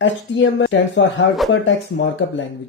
HTML stands for Hypertext Markup Language.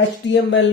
HTML